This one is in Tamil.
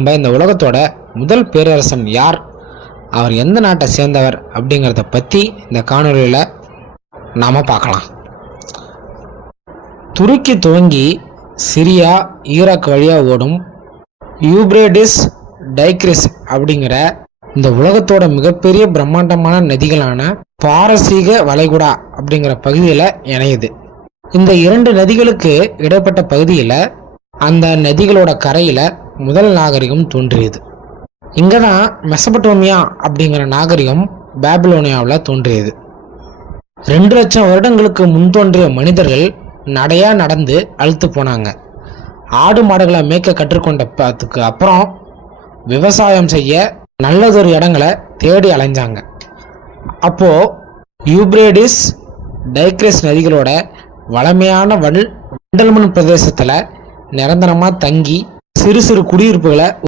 நம்ம இந்த உலகத்தோட முதல் பேரரசன் யார், அவர் எந்த நாட்டை சேர்ந்தவர் அப்படிங்கிறத பற்றி இந்த காணொலியில் நாம் பார்க்கலாம். துருக்கி துவங்கி சிரியா, ஈராக் வழியாக ஓடும் யூப்ரேடிஸ் டைக்ரிஸ் அப்படிங்கிற இந்த உலகத்தோட மிகப்பெரிய பிரம்மாண்டமான நதிகளான பாரசீக வளைகுடா அப்படிங்கிற பகுதியில் இணையுது. இந்த இரண்டு நதிகளுக்கு இடைப்பட்ட பகுதியில் அந்த நதிகளோட கரையில் முதல் நாகரிகம் தோன்றியது. இங்கே தான் மெசபடோமியா அப்படிங்கிற நாகரிகம் பாபிலோனியாவில் தோன்றியது. 2 லட்சம் வருடங்களுக்கு முன் தோன்றிய மனிதர்கள் நடையா நடந்து அழுத்து போனாங்க. ஆடு மாடுகளை மேய்க்க கற்றுக்கொண்டதுக்கு அப்புறம் விவசாயம் செய்ய நல்லதொரு இடங்களை தேடி அலைஞ்சாங்க. அப்போது யூப்ரேடிஸ் டைக்ரிஸ் நதிகளோட வளமையான வண்டல்மண் பிரதேசத்தில் நிரந்தரமாக தங்கி சிறு சிறு குடியிருப்புகளை